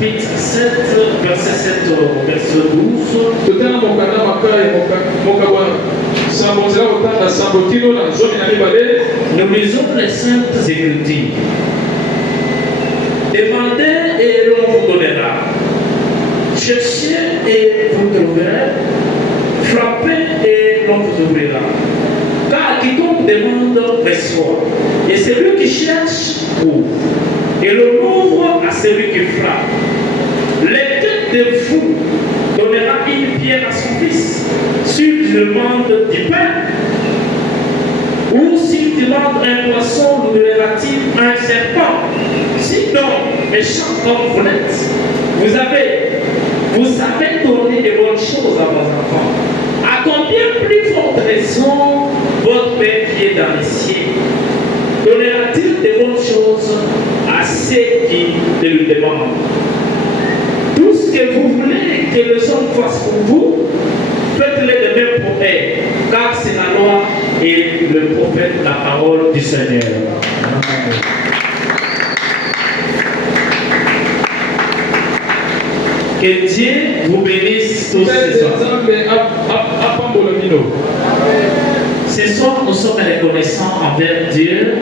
chapitre 7, verset 7 au verset 12. Nous lisons les Saintes Écritures. Demandez et l'on vous donnera. Cherchez et vous trouverez. Frappez et l'on vous ouvrira. Car quiconque demande reçoit. Et celui qui cherche trouve. Et l'on ouvre à celui qui frappe. Lequel de vous donnera une pierre à son fils s'il demande du pain? Ou s'il demande un poisson, lui donnera-t-il un serpent? Sinon, méchant comme vous l'êtes, vous savez donner de bonnes choses à vos enfants. À combien plus forte raison votre Père qui est dans les cieux donnera-t-il de bonnes choses à ceux qui le lui demandent? Tout ce que vous voulez que les hommes fassent pour vous, faites-le de même pour eux, car c'est la loi et le prophète, la parole du Seigneur. Amen. Que Dieu vous bénisse tous ces soirs. Ce soir, nous sommes reconnaissants envers Dieu,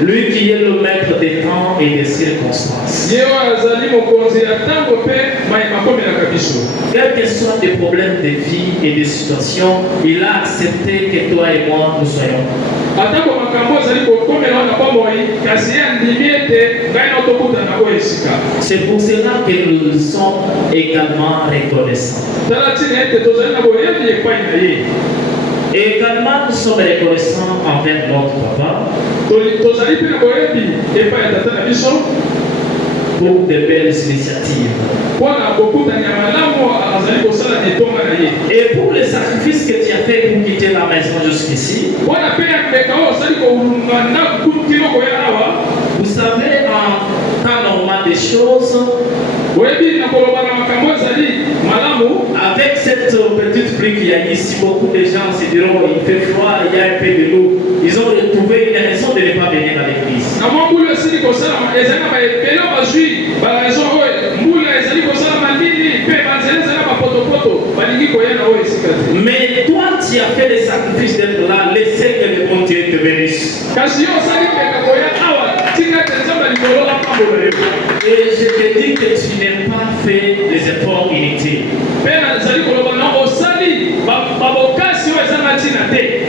lui qui est le maître des temps et des circonstances. Quels que soient les problèmes de vie et de situation, il a accepté que toi et moi nous soyons. C'est pour cela que nous sommes également reconnaissants. Et également, nous sommes reconnaissants envers notre papa pour de belles initiatives. Et pour les sacrifices que tu as fait pour quitter la maison jusqu'ici. Vous savez, en temps normal des choses, avec cette petite pluie qu'il y a ici, beaucoup de gens se diront il fait froid, il y a un peu de l'eau. Ils ont trouvé une raison de ne pas venir à l'église. Mais toi, tu as fait les sacrifices d'être là, laissez que le bon Dieu te bénisse. Et je te dis que tu n'as pas fait les efforts inutiles.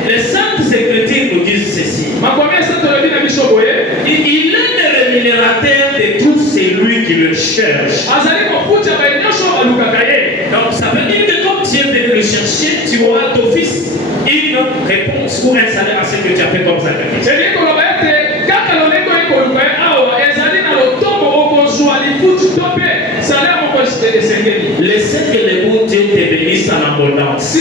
Les Saintes Écritures nous disent ceci. Il est le rémunérateur de tout celui qui le cherche. Donc ça veut dire que comme tu es venu le chercher, tu auras d'office une réponse ou un salaire à ce que tu as fait comme sacrifice. Laissez que le bon Dieu te bénisse en abondance.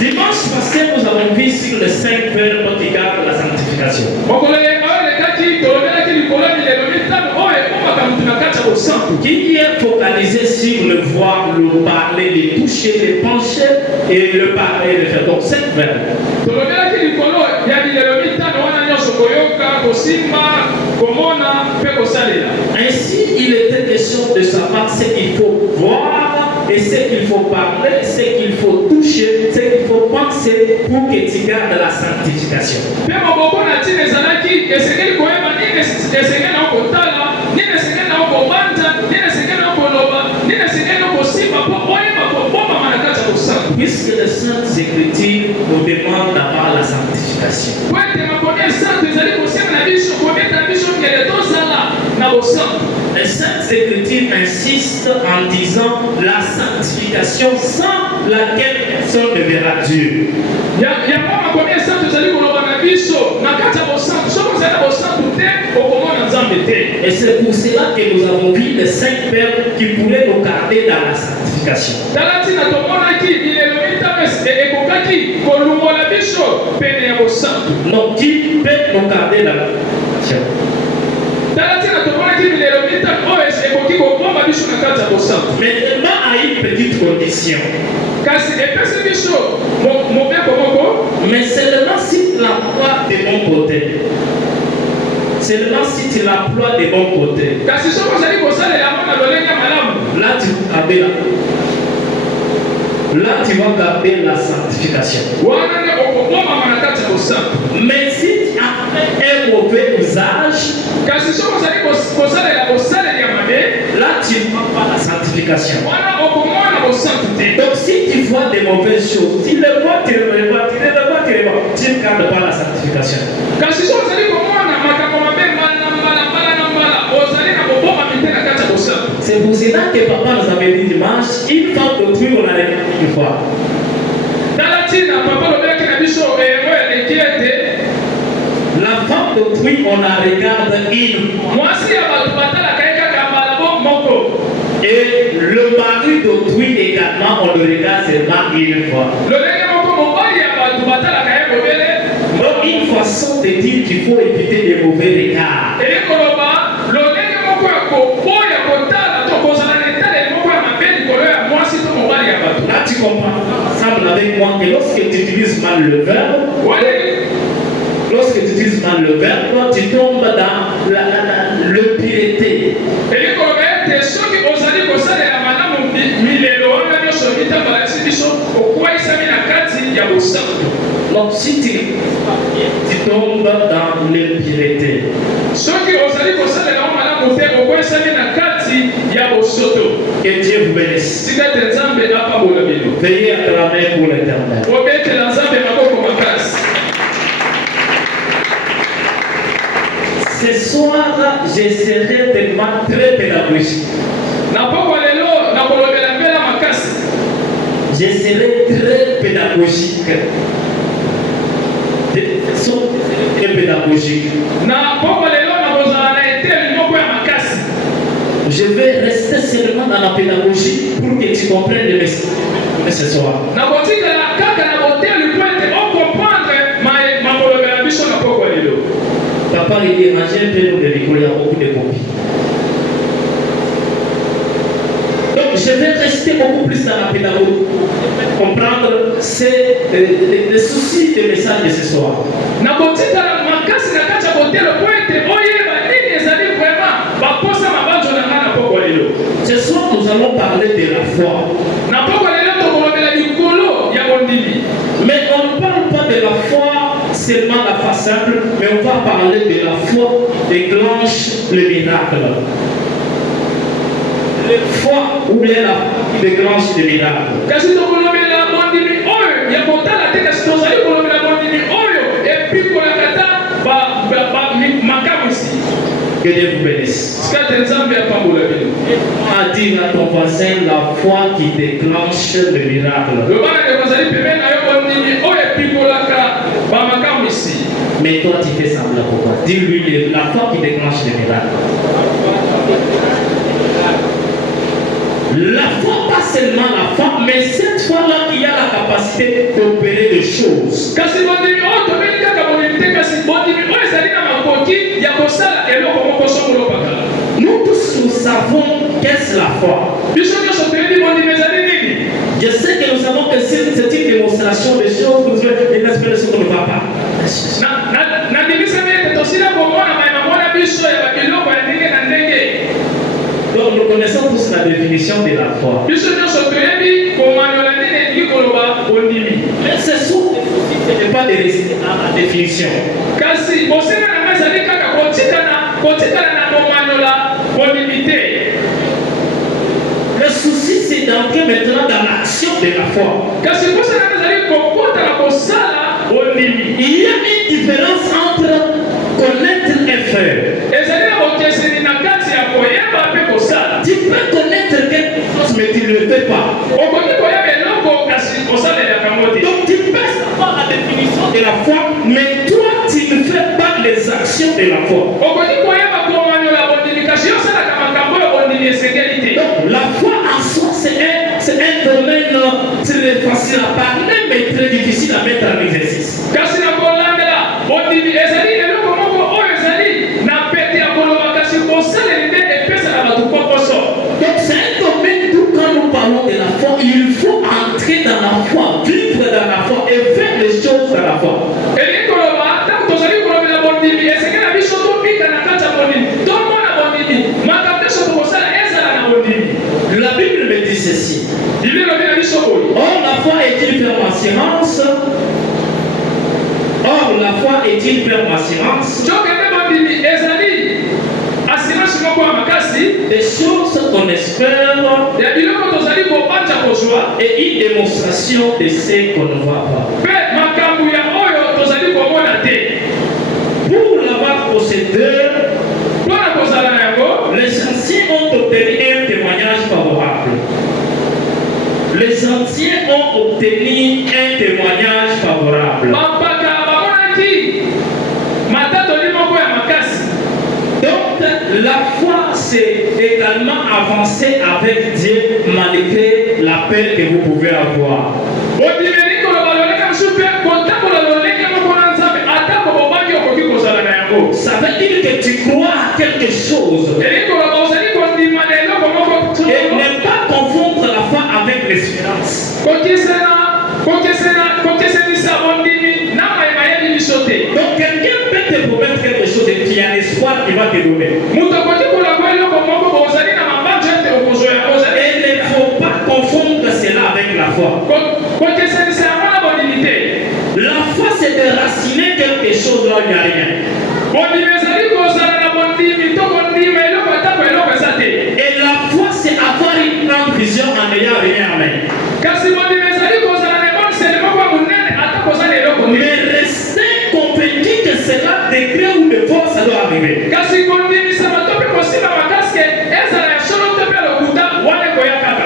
Dimanche passé, nous avons vu sur les 5 verbes qui gardent la sanctification. Qui est focalisé sur le voir, le parler, le toucher, le pencher et le parler et le faire. Donc 5 verbes. Ainsi, il était question de savoir ce qu'il faut voir et ce qu'il faut parler, ce qu'il faut toucher, ce qu'il faut penser pour que tu gardes la sanctification. Puisque les Saintes Écritures nous demandent d'avoir la sanctification. Les Saintes Écritures insistent en disant la sanctification sans laquelle personne ne verra Dieu. Et c'est pour cela que nous avons vu les 5 pères qui pourraient nous garder dans la sanctification. Donc qui peut nous garder dans la sanctification? Mais seulement à une petite condition. Mais seulement si tu l'emploies de bon côté, seulement si tu l'emploies de bon côté, là tu vas garder la sanctification. Mais si tu as fait un mauvais usage, là tu ne vois pas la sanctification. Donc si tu vois des mauvaises choses, tu le vois, tu ne le vois, tu ne le vois, tu ne le vois, tu ne gardes pas la sanctification. C'est pour cela que papa nous avait dit dimanche, une femme d'autrui, on a regardé une fois. La femme d'autrui, on la regarde une fois. Et le mari d'autrui également, on le regarde seulement une fois. Donc une façon de dire qu'il faut éviter les mauvais regards. Là tu comprends ensemble avec moi que lorsque tu utilises mal le verbe, toi tu tombes dans l'impureté. Donc si tu tombes dans l'impureté. Que Dieu vous bénisse. Veuillez acclamer pour l'Éternel. Ce soir, je serai tellement très pédagogique. Je serai très pédagogique. Très pédagogique. Je vais rester seulement dans la pédagogie pour que tu comprennes le message ce soir. Papa, il dit, imagine un peu nous de l'école, il y a beaucoup de copies. Donc, je vais rester beaucoup plus dans la pédagogie pour comprendre les soucis du message de ce soir. Ce soir, nous allons parler de la foi. Mais on ne parle pas de la foi seulement la foi simple, mais on va parler de la foi qui déclenche le miracle. La foi ou bien la foi qui déclenche le miracle. Que Dieu vous bénisse. A dit à ton voisin la foi qui déclenche le miracle. Mais toi tu fais semblant pourquoi? Dis-lui la foi qui déclenche le miracle. La foi, pas seulement la foi, mais cette foi-là qui a la capacité d'opérer des choses. Nous tous nous savons qu'est-ce la foi. Je sais que nous savons que c'est une démonstration de choses que nous avons une inspiration qu'on ne va pas. Donc nous connaissons tous la définition de la foi. Mais ce sont ce n'est pas de rester à la définition. Le souci c'est d'entrer maintenant dans l'action de la foi. Il y a une différence entre connaître et faire. Tu peux connaître quelque chose mais tu ne le fais pas. Donc tu peux savoir la définition de la foi mais toi tu ne fais pas les actions de la foi. Donc la foi en soi c'est un domaine très facile à parler mais très difficile à mettre en exercice. Donc c'est un domaine où quand nous parlons de la foi, il faut entrer dans la foi, vivre dans la foi et faire les choses dans la foi. assurance. Or, la foi est une ferme assurance. Des choses qu'on espère et une démonstration de ce qu'on ne voit pas. Pour l'avoir possédé, les anciens ont obtenu un témoignage favorable. Les anciens ont obtenu un témoignage favorable. Donc, la foi, c'est également avancer avec Dieu malgré la peur que vous pouvez avoir. Ça veut dire que tu crois à quelque chose. Et ne pas confondre la foi avec l'espérance. Donc quelqu'un peut te promettre quelque chose et tu as l'espoir qu'il va te donner. Et il ne faut pas confondre cela avec la foi. La foi, c'est déraciner quelque chose là où il n'y a rien. Et la foi, c'est avoir une grande vision en n'ayant rien à main. Mais rester convaincu que cela de gré ou de force, ça doit arriver.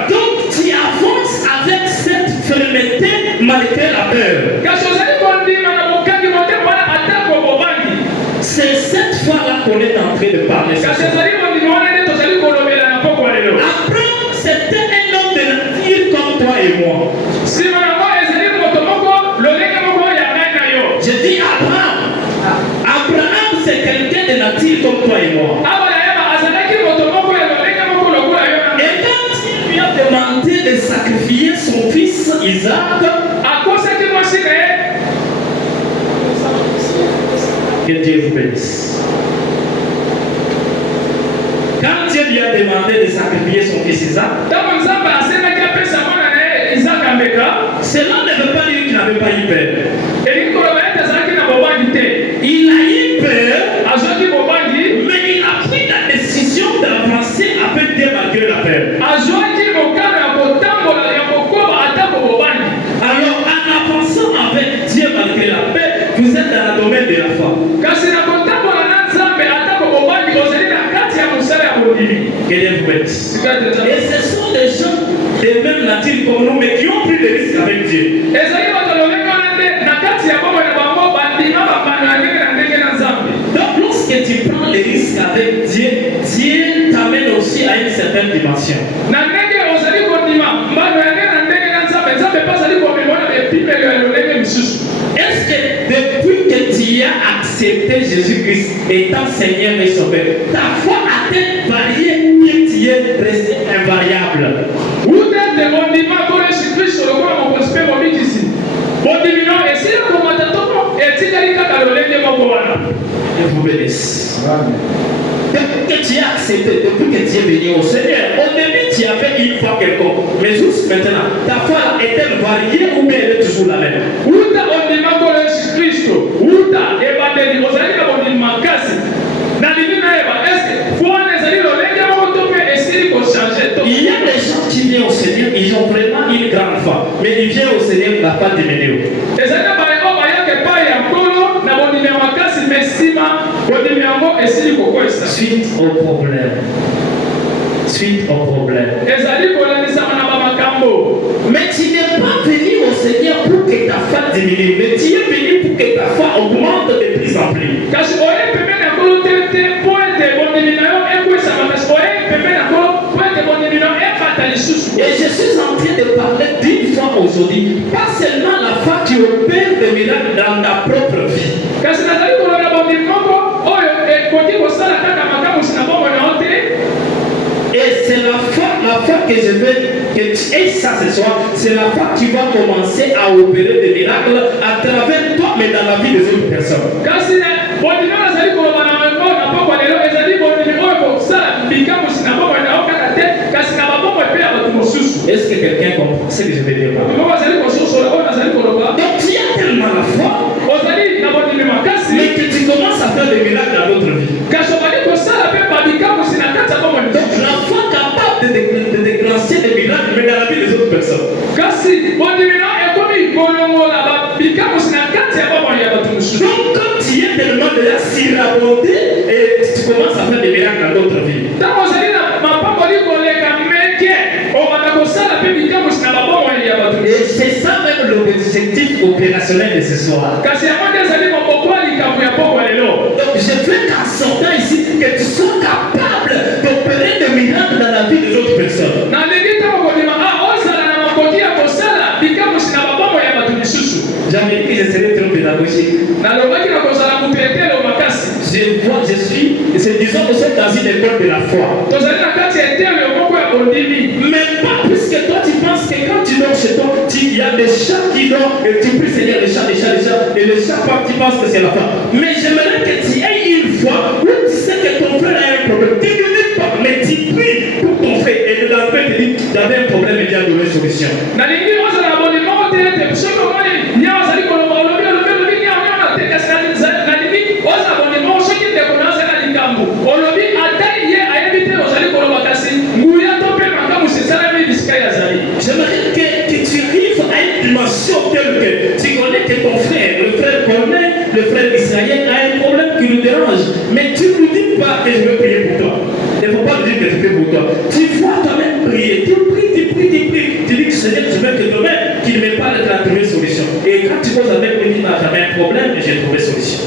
Donc tu avances avec cette fermeté malgré la peur. C'est cette fois-là qu'on est en train de parler. Abraham, c'était un homme de nature comme toi et moi. Je dis Abraham. Abraham, c'est quelqu'un de nature comme toi et moi. Et quand il lui a demandé de sacrifier son fils Isaac, que Dieu vous bénisse. Quand Dieu lui a demandé de sacrifier son fils Isaac, cela ne veut pas dire qu'il n'avait pas eu peur. Il a eu peur, mais il a pris la décision d'avancer avec Dieu malgré la peur. Alors, en avançant avec Dieu malgré la peur, vous êtes dans le domaine de la foi. Que Dieu vous bénisse. Et ce sont des gens de même nature comme nous, mais qui ont pris des risques avec Dieu. Donc, lorsque tu prends les risques avec Dieu, Dieu t'amène aussi à une certaine dimension. Est-ce que depuis que tu as accepté Jésus-Christ étant Seigneur et Sauveur, ta foi a-t-elle varié ou tu es resté invariable? Je vous bénisse. Depuis que tu as accepté, depuis que tu es venu au Seigneur, au début tu avais une foi quelconque, mais juste maintenant, ta foi est-elle variée ou bien elle est toujours la même? Il y a des gens qui viennent au Seigneur, ils ont vraiment une grande foi, mais ils viennent au Seigneur, il ne va pas diminuer. Suite au problème. Suite au problème. Mais tu n'es pas venu au Seigneur pour que ta foi diminue, mais tu es venu pour que ta foi augmente de plus en plus. Et je suis en train de parler d'une foi aujourd'hui, pas seulement la foi qui opère des miracles dans ta propre vie. Et c'est la foi que je veux que tu aies ça ce soir, c'est la foi qui va commencer à opérer des miracles à travers toi, mais dans la vie des autres personnes. Est-ce que quelqu'un comprend ce que je veux dire? à surabonder et tu commences à faire des miracles dans d'autres vies. Et c'est ça même l'objectif opérationnel de ce soir. Donc je veux qu'en sortant ici, que tu sois capable d'opérer des miracles dans la vie des autres personnes. J'avais dit que je serais trop pédagogique. Disons que c'est dans une école de la foi. Mais pas plus que toi, tu penses que quand tu dors chez toi, il y a des chats qui dorment et tu pries Seigneur, les chats, et les chats partent, tu penses que c'est la fin. Mais j'aimerais que tu aies une fois où tu sais que ton frère a un problème. Tu ne dis pas, mais tu pries pour ton frère et le lendemain te dit j'avais un problème et il y a une nouvelle solution. J'aimerais que tu arrives à une dimension telle que tu connais que ton frère, le frère connaît, le frère israélien a un problème qui nous dérange. Mais tu ne nous dis pas que je veux prier pour toi. Il ne faut pas dire que tu pries pour toi. Tu vois toi-même prier. Tu pries. Tu dis que Seigneur, je veux que demain, qu'il ne m'ait pas de la trouver solution. Et quand tu poses avec lui, j'avais un problème, j'ai trouvé solution.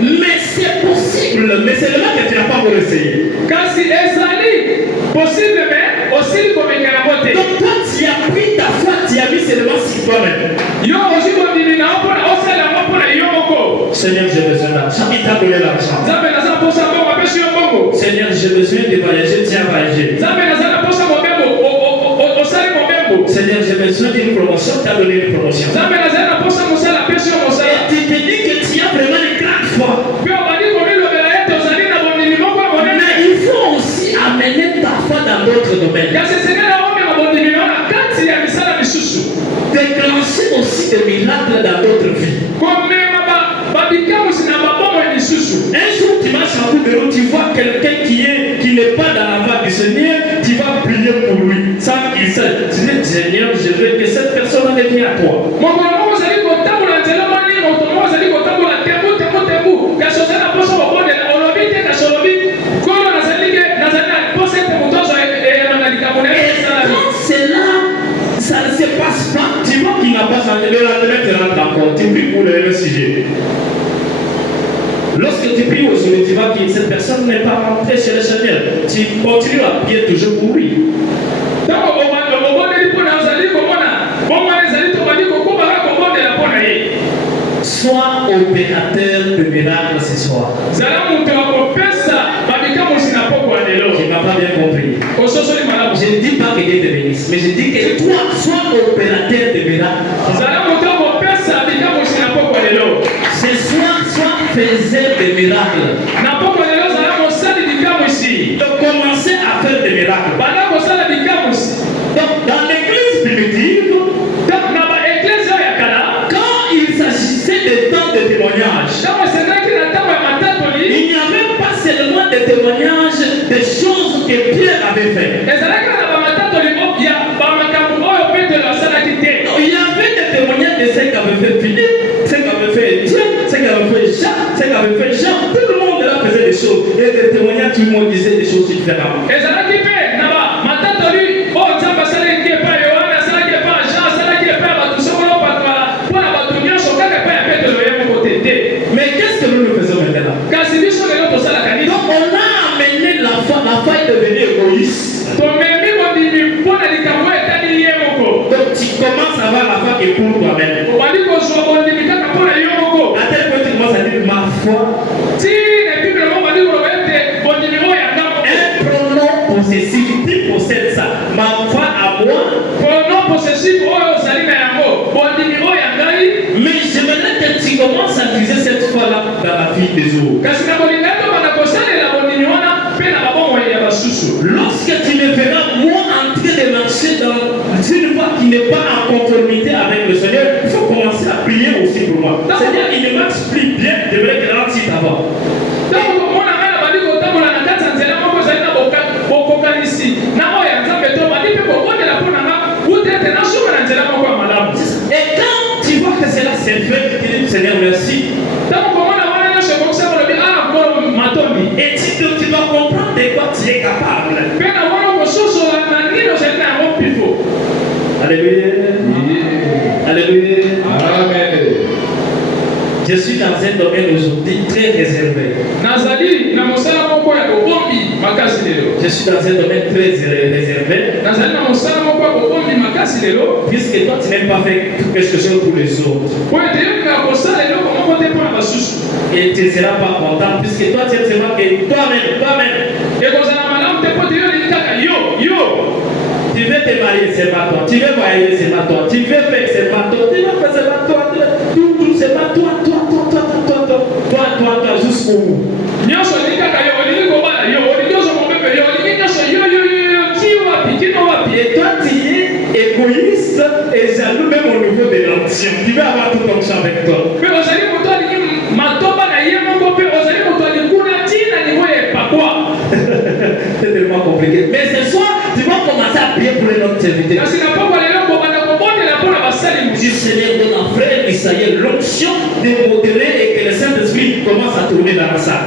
Mais c'est possible, mais c'est le que tu n'as pas voulu essayer. Donc toi tu as pris ta foi, tu as mis seulement sur toi-même. Seigneur, j'ai besoin d'argent. Il t'a donné l'argent. Seigneur, j'ai besoin de voyager, tiens voyager. Seigneur, j'ai besoin d'une promotion, tu as donné une promotion. Et tu te dis que tu as vraiment une grande foi. Mais il faut aussi amener ta foi dans d'autres domaines. Déclencher aussi des miracles dans d'autres vies. Un jour tu marches en bout de route, tu vois quelqu'un qui n'est pas dans la voie du Seigneur, tu vas prier pour lui sans qu'il sache. Tu dis Seigneur, je veux que cette personne revienne à toi. C'est là, ça ne se passe pas. Tu vois qu'il n'a pas changé. Le lendemain, tu rentres encore. Tu pries pour le même sujet. Lorsque tu pries aujourd'hui, tu vois que cette personne n'est pas rentrée chez le Seigneur. Tu continues à prier toujours pour lui. Sois opérateur de miracles ce soir. Tu n'as pas bien compris. Je ne dis pas que Dieu te bénisse, mais je dis que toi, sois opérateur de miracles. Ce soir, faisait des miracles. Donc commencez à faire des miracles. Donc dans l'église primitive, quand il s'agissait des temps de témoignage, il n'y avait pas seulement des témoignages des choses que Pierre avait fait. Non, il y avait des témoignages de ce qu'avait fait Philippe, ce qu'avait fait Étienne, ce qu'avait fait Jacques, ce qu'avait fait Jean. Tout le monde là faisait des choses. Et des témoignages, tout le monde disait des choses différentes. Mais qu'est-ce que nous faisons maintenant? Donc on a amené la foi est devenue égoïste. Donc tu commences à avoir la foi qui est pour toi-même. À tel point tu commences à dire ma foi. Un pronom possessif, tu possèdes ça. Ma foi à moi. Mais j'aimerais que tu commences à utiliser cette foi-là dans la vie des autres. Lorsque tu me verras, moi, en train de marcher dans une voie qui n'est pas en conformité avec le Seigneur, il faut commencer à prier aussi pour moi. Seigneur, il ne marche plus bien, je devrais grandir avant. c'est fait que dit Seigneur merci. Et tu dois comprendre de quoi tu es capable. Alléluia. Alléluia. Amen. Je suis dans un domaine aujourd'hui très réservé. Je suis dans un domaine très réservé. Puisque toi tu n'aimes pas faire quelque chose pour les autres. Et tu ne seras pas content puisque toi tu aimes seulement que toi-même. Tu veux te marier, c'est pas toi. Tu veux voyager, c'est pas toi. Tu veux faire, c'est pas toi. Tu veux faire, c'est pas toi. Tout, c'est pas toi. Toi, jusqu'au bout. Et toi, tu es égoïste et jaloux même au niveau de l'onction. Tu veux avoir tout l'onction avec toi. C'est tellement compliqué. Mais ce soir, tu vas commencer à prier pour les autres serviteurs. Du Seigneur donne un frère Isaïe l'onction de modérer et que le Saint-Esprit commence à tourner dans la salle.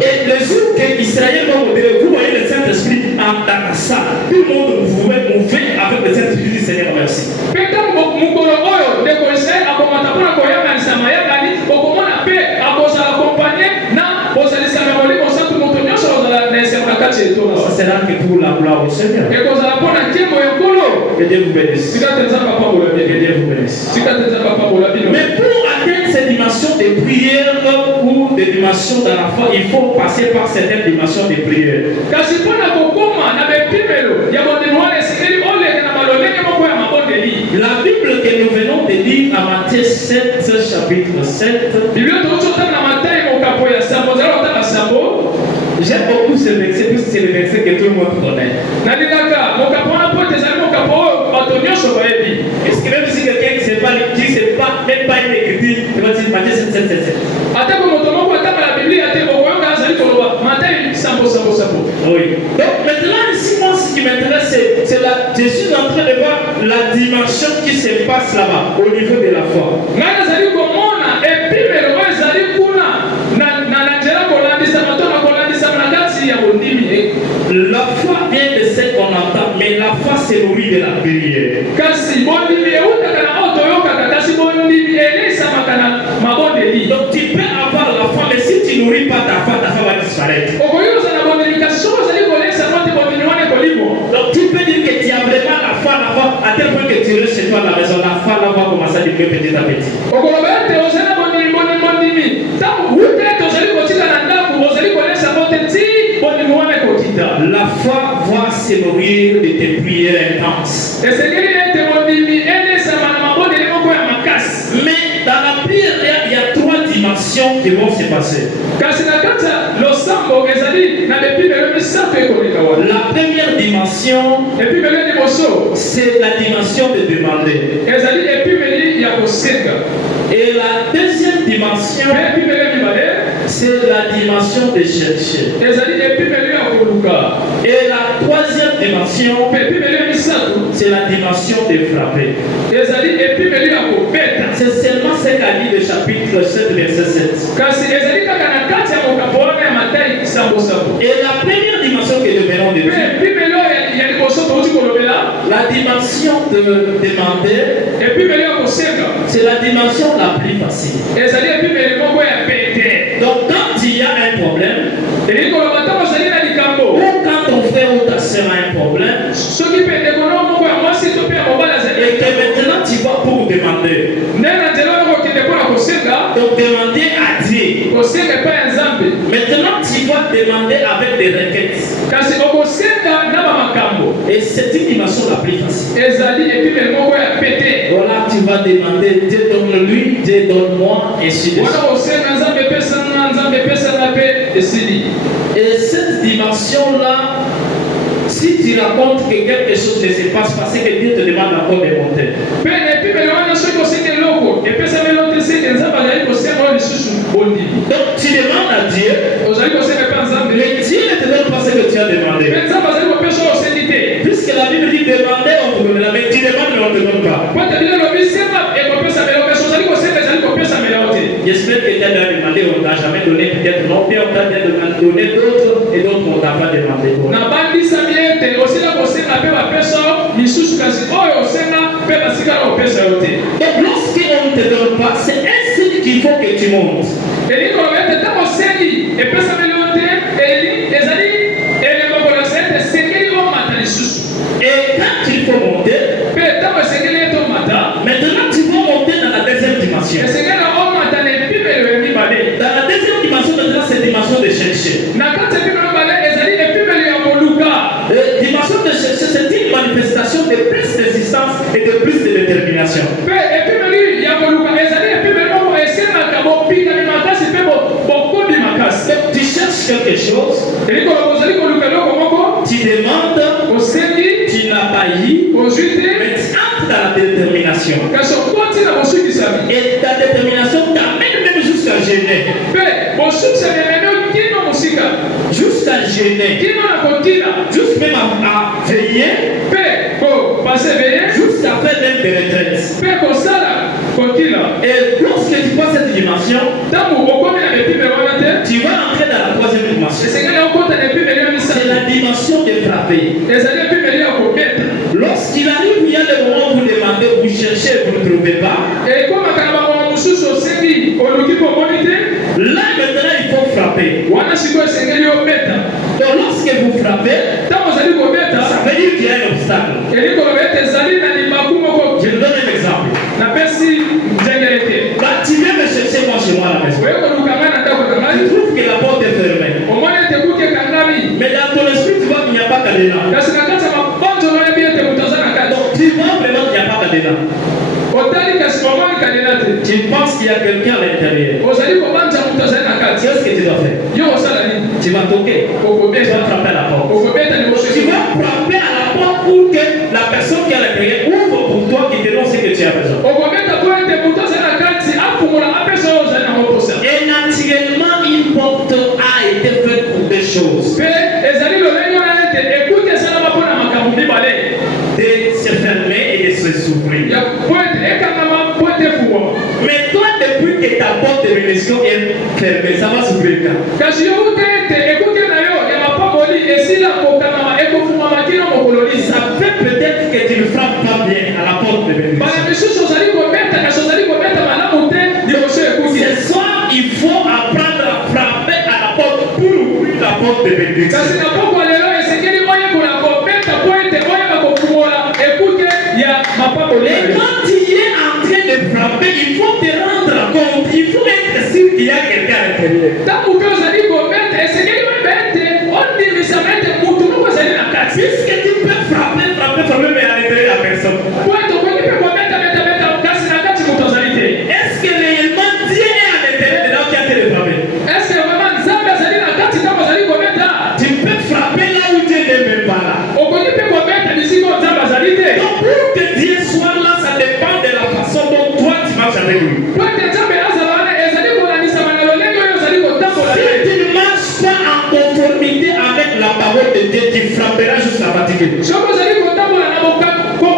Et le jour qu'Israël va modérer, vous voyez le Saint-Esprit dans la salle. Tout le monde vous met avec le Saint-Esprit du Seigneur, merci. Ça sera que pour la gloire au Seigneur. Que Dieu vous bénisse. Que Dieu vous bénisse. Mais pour atteindre ces dimensions de prière ou des dimensions dans la foi, il faut passer par certaines dimensions de prière. La Bible que nous venons de lire à Matthieu 7, chapitre 7. J'aime beaucoup ce verset, puisque c'est le verset que tout le monde connaît. Est-ce que même si quelqu'un qui ne sait pas, même pas une écriture, il va dire Matthieu 7, 7, 7, 7. Oui. Donc maintenant, ici, moi, ce qui m'intéresse, c'est je suis en train de voir la dimension qui se passe là-bas, au niveau de la foi. La foi vient de ce qu'on entend, mais la foi se nourrit de la prière. Donc tu peux avoir la foi, mais si tu ne nourris pas ta foi va disparaître. Donc tu peux dire que tu as vraiment la foi, à tel point que tu restes chez toi à la maison, la foi va commencer à diminuer petit à petit. La foi va se nourrir de tes prières intenses. Mais dans la prière, il y a trois dimensions qui vont se passer. La première dimension, c'est la dimension de demander. Et la deuxième dimension, c'est la dimension de chercher. Et la troisième dimension, c'est la dimension de frapper. C'est seulement ce qu'a dit le chapitre 7, verset 7. Et la première dimension que nous verrons de Dieu, la dimension de demander, c'est la dimension la plus facile. Donc quand il y a un problème, ou quand ton frère ou ta soeur a un problème, et que maintenant tu vas pour demander, donc demander à Dieu. Maintenant tu vas demander avec des requêtes. Et c'est une dimension la plus facile. Voilà, tu vas demander, Dieu donne-lui, Dieu donne-moi, et ainsi de suite. Et cette dimension-là, si tu racontes que quelque chose ne se passe parce que Dieu te demande encore de monter. Donc tu demandes à Dieu, mais Dieu jamais donné, peut-être non, bien on t'a donné d'autres et d'autres on t'a pas demandé. Na bandi sabiete osila kosenga pe ba pesa misusu kasi oyo osenga pe basikala opesa yote. Donc lorsqu'on ne te donne pas, c'est ainsi qu'il faut que tu montes. Eli ko bete ta osengi e pesa melote eli ezali ele bokola sete sekeli o mata lisusu. Et quand il faut monter, Pe ta osekeli to mata. maintenant tu vas monter dans la deuxième dimension. Esekela o mata ne pimelo emi bale. Dans la deuxième dimension, maintenant c'est dimension de chercher. Na kati pimelo bale ezali e pimelo ya koluka. Dimension de chercher, c'est une manifestation de plus d'existence et de plus de détermination. Pe e pimelo ya koluka ezali e pimelo ko esenga ka bo pika mi makasi pe bo kobi makasi. Donc tu cherches quelque chose, Eli ko ozali koluka loko moko. tu demandes, Osengi tu n'as pas eu, ojuite. mais tu entres dans la détermination. Kaso koti na bosukisa. Et ta détermination t'amène même jusqu'à gêner. Pe bosukisa memeno kino musika. Jusqu'à gêner. Kino na kotina. Juste même à veiller, Pe ko paseveye. jusqu'à faire même des retraites. Pe ko sala kotina. Et lorsque tu passes cette dimension, Tamu okomi na bepibe wana te. tu vas entrer dans la troisième dimension. Esengeli okota na bepibe ya C'est misa. la dimension de frapper. Ezali bepibe ya kobeta. Lorsqu'il arrive, il y a des moments où vous demandez, vous cherchez, vous ne trouvez pas. E koma kana bango mususu osengi oluki pomoni te. Là maintenant, il faut frapper. Wana siko esengeli obeta. Donc lorsque vous frappez, Tamu ozali kobeta. ça veut dire qu'il y a un obstacle. Eli kobeta ezali na libaku moko. Je vous donne un exemple. Napesi nzengele te. Quand tu viens me chercher moi chez moi à la maison, Oye koluka nga na ndako tu kangani. trouves que la porte est fermée. Omoni ete kuke kangami. Mais dans ton esprit, tu vois qu'il n'y a pas cadenas. Kasi na kati ya mabonzo oyebi ete moto aza na kati. Donc tu vois vraiment qu'il n'y a pas cadenas. Otali kasi omoni kadena te. Tu penses qu'il y a quelqu'un à l'intérieur. Ozali kobanja moto azali na kati. Qu'est-ce que tu dois faire? Yo osala nini? Tu vas toquer. Tu vas Okobeta. frapper à la porte. Okobeta liboso Tu vas frapper à la porte pour que la personne qui est à l'intérieur ouvre pour toi qui te donne ce que tu as besoin. okobeta po ete moto azali na kati afungola apesa oyo ozali nango posa. Et naturellement, une porte a été faite pour des choses. Pe ezali lolenge wana ete ekuti esalama mpo na makambo mibale. De se fermer et de se s'ouvrir. Ya po ete ekangama po ete efungwama. Mais toi, depuis que ta porte de bénédiction est fermée, ça va s'ouvrir quand? Kasi yo ute ete ekuti na yo ya mapamboli esila kokangama ekofungwama kino mokololi. Ça fait peut-être que tu ne frappes pas bien à la porte de bénédiction. Bana misusu ozali kobeta kasi ozali kobeta malamu te liboso ekuti. Ce soir, il faut apprendre à frapper à la porte pour ouvrir la porte de bénédiction. Kasi na poko lelo esengeli oyekola kobeta po ete oyeba kofungola ekuti ya mapamboli. Et quand tu es en train de frapper, il faut te rendre compte, il faut être sûr qu'il y a quelqu'un à l'intérieur. Tangu pe ozali kobeta esengeli oyeba ete ondimisama ete mutu moko azali na kati. Puisque tu peux frapper, mais à l'intérieur, il n'y a personne. Po ete okoki mpe kobeta beta kasi na kati mutu azali te. Est-ce que réellement Dieu est à l'intérieur de là qui a été de frapper? Est-ce que vraiment nzambe azali na kati ntango azali kobeta? Tu peux frapper là où Dieu n'est même pas là. Okoki mpe kobeta bisika oyo nzambe azali te. Donc pour que Dieu soit là, ça dépend de la façon dont toi tu marches avec lui. Po ete nzambe azala wana ezali kolanisama na lolenge oyo ozali kotambola Si te. tu ne marches pas en conformité avec la parole de Dieu, tu frapperas jusqu'à fatiguer. Soki ozali kotambola na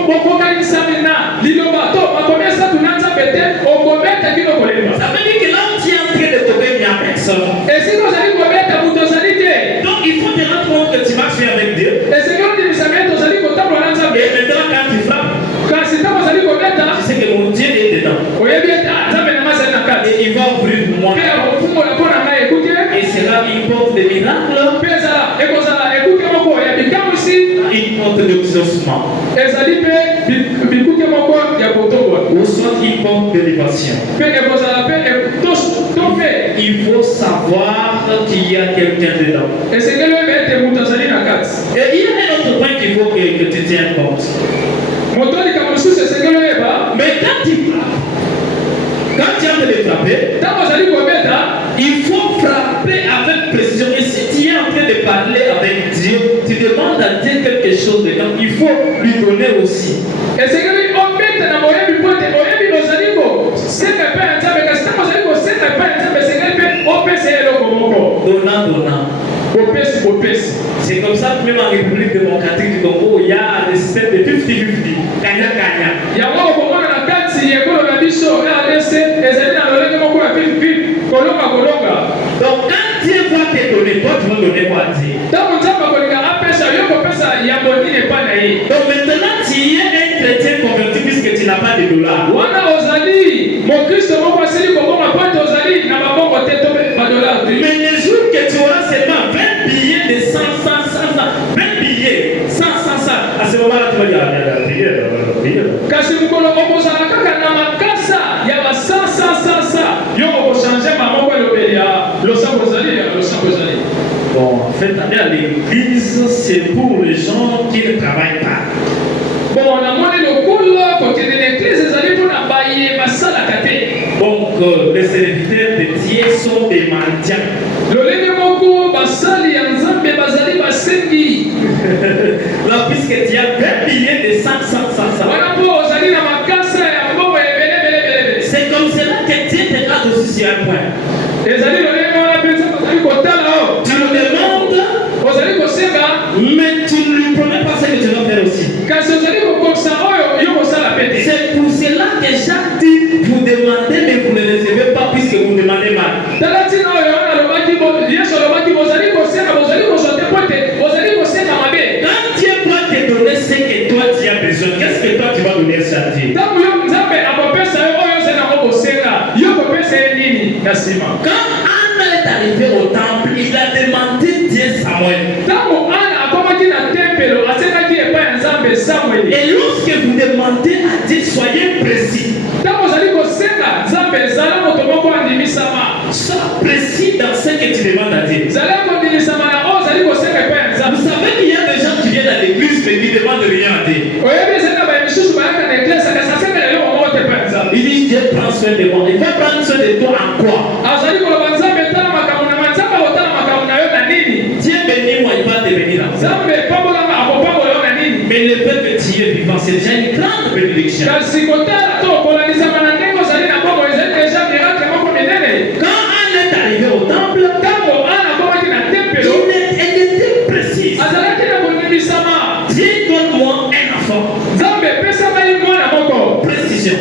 bokanisami na liloba to makomi esatu na nzambe te okobeta kino kolemba. Ça veut dire que là où tu es en train de tomber, il n'y a personne. Esika ozali kobeta mutu ozali te. Donc il faut te rendre compte que tu marches bien avec Dieu. Esika ondimisama ete ozali kotambola na nzambe. Et maintenant quand tu frappes, Kasi ntango ozali kobeta tu sais que mon Dieu est dedans. oyebi ete nzambe na mazali na kati. Et il va ouvrir pour moi. Mpe akofungola mpo na ngai ekuke. Et sera une porte de miracle, Mpe ekozala ekuke moko ya bikamwisi. une porte d'exaucement, Ezali mpe bikuke moko ya kotombola. ou soit une porte d'élévation. Mpe ekozala mpe to mpe Il faut savoir qu'il y a quelqu'un dedans. esengeli oyeba ete moto azali na kati. Et il y a un autre point qu'il faut que tu tiennes compte. Moto likambo mosusu esengeli oyeba. Mais quand tu frappes, quand tu es en train de frapper, Ntango ozali kobeta il faut frapper avec précision. Et si tu es en train de parler avec Dieu, tu demandes à Dieu quelque chose dedans, il faut lui donner aussi. esengeli obeta na moyebi mpo ete oyebi ozali kosenga epai ya nzambe kasi ntango ozali kosenga epai ya nzambe esengeli mpe opesa ye eloko moko. Donnant. Bopesi. C'est comme ça que même en République démocratique du Congo, il y a le système de 50-50. Kanya. Yango okomona na kati ya ekolo na biso RDC ezali na lolenge moko ya 50-50. kolonga kolonga. Donc quand Dieu va te donner, toi tu vas donner quoi à Dieu? Tango nzambe akolinga apesa yo kopesa yambo nini epai na ye. Donc maintenant tu es un chrétien converti puisque tu n'as pas de dollars. Wana ozali mokristo moko asili kobonga pote ozali na babongo te to badollar. Mais le jour que tu auras seulement 20 billets de 100, 20 billets, 100, à ce moment-là tu vas dire, prière. Kasi mukolo okozala kaka na makasa ya ba 100 yo okochange mamoko elobeli ya losambo ezali. Bon, en fait, aller à l'église, c'est pour les gens qui ne travaillent pas. Bon, on a monné le cool côté de l'église, les allés pour la bailler, ma salle à côté. Donc, les serviteurs de Dieu sont des mendiants. Le lene moko, basali, anzambe, basali, basengi. Là, puisque tu as 20 billets de 100. Wana po, ozali na makasa ya mbongo ebele. C'est comme cela que Dieu te garde aussi sur un point. Ezali le lene wana penza basali kotala o. Tu le demandes, ozali kosenga, mais tu ne lui promets pas ce que tu vas faire aussi. kasi ozali kokosa oyo yo kosala pete. C'est pour cela que Jacques dit, vous demandez mais vous ne recevez pas puisque vous demandez mal. Talatina oyo wana lobaki Yesu alobaki bozali kosenga, bozali kosote pote, bozali kosenga mabe. Quand Dieu va te donner ce que toi tu as besoin, qu'est-ce que toi tu vas donner à Dieu? Tango yo nzambe akopesa yo oyo zena ko kosenga, yo kopesa ye nini na sima? Quand Anne est arrivée au temple, il a demandé Dieu Samuel. Tango Anne akomaki na tempelo, asengaki epai ya nzambe Samuel. Et lorsque vous demandez à Dieu, soyez précis. Tango ozali kosenga nzambe zala moto moko andimisama. Sois précis dans ce que tu demandes à Dieu. Zala kondimisama na oyo ozali kosenga epai ya nzambe. Vous savez qu'il y a des gens qui viennent à l'église mais qui ne demandent rien à Dieu. Oyebi ezali na bamisusu bayaka na eglise kasi asenga lelo moko te epai ya nzambe. Il dit Dieu prend soin de moi. Il va prendre soin de toi en quoi? Azali koloba nzambe tala makambo na nzambe akotala makambo na yo na nini? Dieu bénit moi, il va te bénir en ça. Nzambe pambolanga akopambola yo na nini? Mais le fait que tu es vivant, c'est déjà une grande bénédiction. Kasi kotala to kolanisama na ndenge ozali na bongo ezali deja miracle moko minene. Quand Anne est arrivée au temple, Tango Anne akomaki na tempelo, elle était précise. azalaki na kondimisama. Dieu donne-moi un enfant. Nzambe pesa ngai mwana moko. Précision.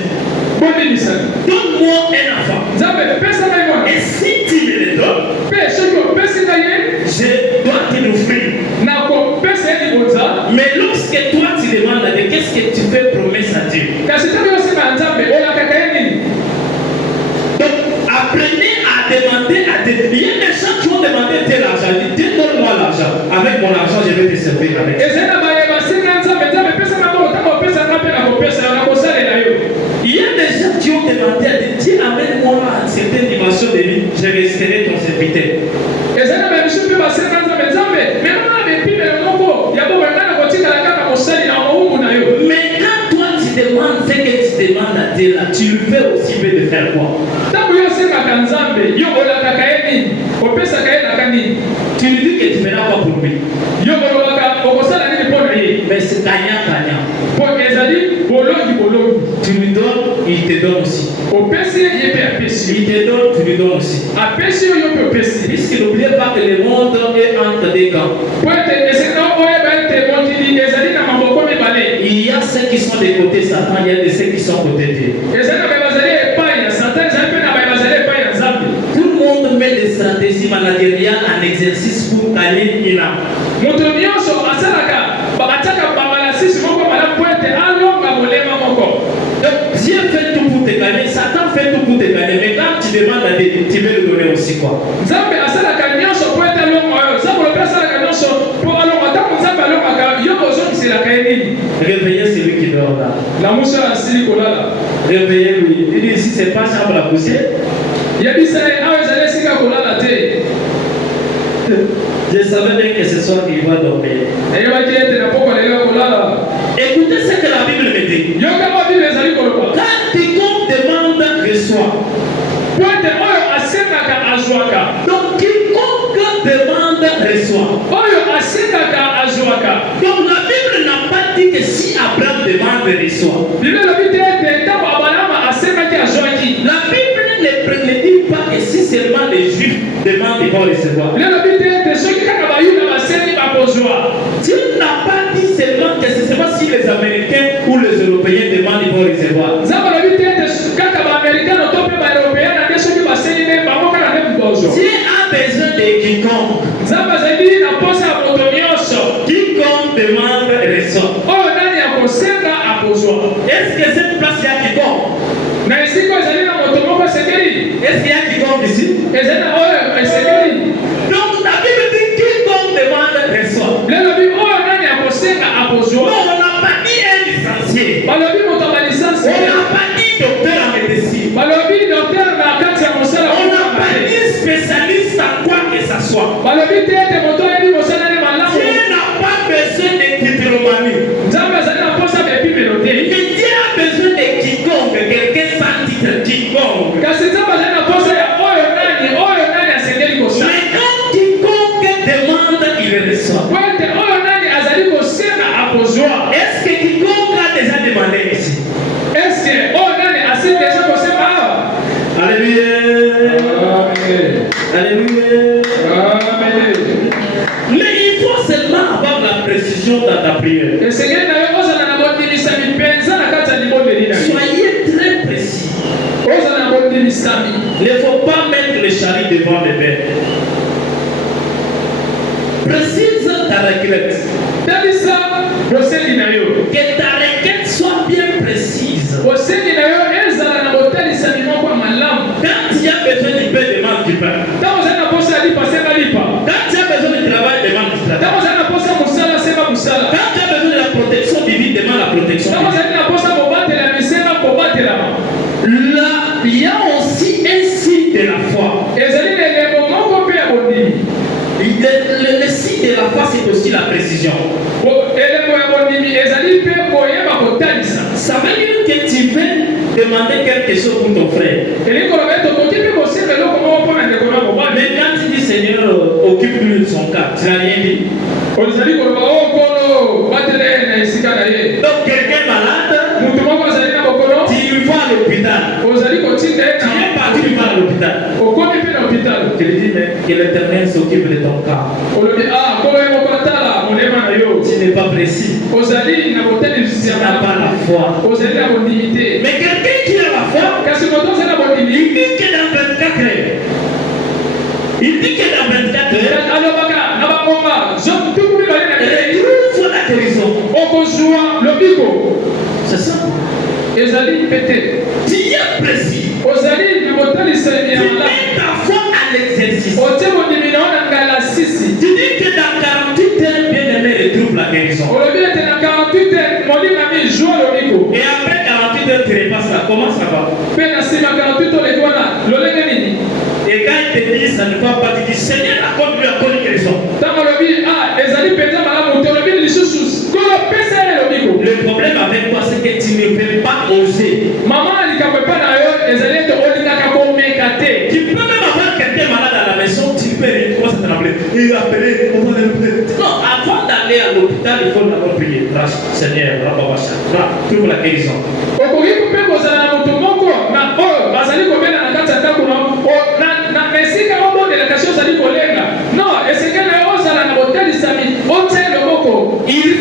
Bondimisani. Donne-moi un enfant. Nzambe pesa ngai mwana. Et si tu me le donnes, Pe soki opesi ngai ye, je dois te l'offrir. nakopesa ye libonza. Mais lorsque toi tu demandes à Dieu, qu'est-ce que tu fais promesse à Dieu? Kasi ntango yosenga ya nzambe olakaka ye nini? Donc apprenez à demander à Dieu. Il y a des gens qui vont demander Dieu l'argent. Dieu donne-moi l'argent. Avec mon argent, je vais te servir avec. Ezali na baye basenga ya nzambe, nzambe pesa ngai moko, ntango opesa ngai mpe nakopesa yo, nakosalela yo. Il y a des gens qui ont demandé à Dieu, Dieu amène-moi à une certaine dimension de vie, je resterai ton serviteur. Ezali na bamisu mpe basenga nzambe, nzambe mema na bepimelo moko ya bongo ngai nakotikala kaka mosali na mowumbu na yo. Mais quand toi tu demandes ce que tu demandes à Dieu là, tu lui fais aussi bien de faire quoi? Ntango yo osengaka nzambe, yo olakaka ye nini? Opesaka ye naka nini? Tu lui dis que tu feras quoi pour lui? Yo kolobaka okosala nini mpo na ye? Mais c'est gagnant. Po ezali bolongi. Tu lui donnes, il te donne aussi. Opesi ye mpe apesi. Il te donne, tu lui donnes aussi. Apesi yo mpe opesi. Puisque n'oubliez pas que le monde est entre des camps. Po ete esika oyeba ete mokili ezali na maboko mibale. Il y a ceux qui sont des côtés Satan, il y a de ceux qui sont côté Dieu. Ezali na baye bazali epai ya Satan, ezali mpe na baye bazali epai ya Nzambe. Tout le monde met des stratégies managériales en exercice pour gagner une âme. Moto nyonso asalaka atiaka bamalasisi moko malamu po ete alonga molema moko. Donc Dieu fait tout pour te gagner, Satan fait tout pour te gagner. Mais quand tu demandes à Dieu, tu veux le donner aussi quoi? Nzambe asalaka nyonso po ete alonga oyo. Nzambe mpe asalaka nyonso po alonga. Ntango Nzambe alongaka yo kozongiselaka ye nini? Réveillez celui qui dort là. Na muso asili kolala. Réveillez-lui. Il dit ici c'est pas chambre à coucher. Yebisa ye awa ezali esika kolala te. Je savais bien que ce soir il va dormir. Eyebaki ete na poko lelo kolala. Écoutez ce que la Bible me dit. Yoka ba Bible ezali koloba. Quand quiconque demande, reçoit. Po ete oyo asengaka azwaka. Donc quiconque demande, reçoit. Oyo asengaka azwaka. Donc la Bible n'a pas dit que si Abraham demande, reçoit. Bible elobi te ete ntango Abrahama asengaki azwaki. La Bible ne dit pas que si seulement les Juifs demandent, ils vont recevoir. Bible elobi te ete soki kaka bayuda basengi bakozwa. Dieu n'a pas dit seulement que c'est seulement si les Américains ou les Européens demandent, ils vont recevoir. Nzambe elobi te ete kaka baamericain to mpe baeuropéen na nde soki basengi nde bango kaka nzambe azali na posa ya moto nyonso. Quiconque demande reçoit. Oyo nani akosenga akozwa. Est-ce que cette place y a quiconque? Na esika ezali na moto moko esengeli. Est-ce qu'il y a quiconque ici? Ezali na oyo esengeli. Donc la Bible dit quiconque demande reçoit. Lelo bi oyo nani akosenga akozwa. Non, on n'a pas dit un licencié. Balobi moto ba licence. On n'a pas dit docteur en médecine. Balobi docteur na kati ya mosala. On n'a pas dit spécialiste en quoi que ce soit. Balobi te ete moto yebi mosala ne malamu. Dieu n'a pas besoin de titromanie. Nzambe azali na posa ya bipimelo te. Mais Dieu a besoin de quiconque, quelqu'un sans titre, quiconque. Kasi nzambe azali na posa ya oyo nani asengeli kosala. Mais quand quiconque demande, il reçoit. Kwete oyo nani azali kosenga akozwa. Est-ce que quiconque a déjà demandé ici? Est-ce que oyo nani asi deja kosenga awa? Alléluia. Amen. Alléluia. Amen. Mais il faut seulement avoir la précision dans ta prière. Esengeli na yo ozala na bondimisami mpenza na kati ya libondeli na yo. Soyez très précis. Ozala na bondimisami. Il ne faut pas mettre le chariot devant le bête. Précise ta requête. Talisa bosengi na yo. Que ta requête soit bien précise. Bosengi na yo ezala na botalisami moko ya malamu. Quand tu as besoin du pain, demande du pain. Ntango ozali na posa ya lipa senga lipa. Quand tu as besoin du travail, demande du travail. Ntango ozali na posa ya mosala senga mosala. Quand tu as besoin de la protection divine, demande la protection Ntango divine. ozali na posa kobatelama senga kobatelama. Là, il y a aussi un signe de la foi. Ezali na elembo moko mpe ya bondimi. Le signe de la foi, c'est aussi la précision. Elembo ya bondimi ezali mpe koyeba kotalisa. Ça veut dire que tu veux demander quelque chose pour ton frère. Elingi koloba ete okoki mpe kosenga eloko moko mpo na ndeko na mobali. Mais quand tu dis Seigneur, occupe-lui de son cas, tu n'as rien dit. Ozali koloba o nkolo batela ye na esika na ye. Donc quelqu'un malade, Moto moko azali na bokolo. tu vas à l'hôpital. Ozali kotinda ye Tu es na parti, tu vas à l'hôpital. okomi mpe na hôpital. Je lui dis, mais que l'Éternel s'occupe de ton cas. Olobi nkolo ye moko atala monema na yo. Tu n'es pas précis. Ozali na Tu botalisi ya n'as pas la foi. ozali na bondimi te. Mais quelqu'un qui a la foi, Kasi moto ozali na il bondimi. dit que dans 24 heures, il dit que dans 24 heures, alobaka na bangomba tuku mibale na il kelei trouve la guérison. okozwa lobiko. C'est ça. Ezali pete. Tu es précis. Ozali na botalisami ya Tu malamu. mets ta foi à l'exercice. Otie bondimi na yo na ngala sisi. Tu dis que dans 48 heures, bien-aimé retrouve la guérison. Olobi ete na 48 heures molinga mi zwa lobiko. Et après 48 heures, tu repasses là. Comment ça va? Mpe na nsima 48 oleki wana lolenge nini? Et quand il te dit ça ne va pas, tu dis Seigneur, accorde-lui encore une guérison. Ntango olobi ezali mpenza malamu te olobi lisusu kolo pesa ye lobiko. Le problème avec toi, c'est que tu ne peux pas oser. Mama na likambo epai na yo ezali ete olingaka komeka te. Tu peux même avoir quelqu'un malade à la maison, tu peux commencer à t'appeler. Et appeler, on va l'hôpital. Non, avant d'aller à l'hôpital, il faut d'abord prier. Grâce, Seigneur, trouve la guérison. Okoki mpe kozala na moto moko na oyo bazali kobenda na kati ya ndako na esika obondela kasi ozali kolenga. Non, esika na yo ozala na botalisami otia loboko. Il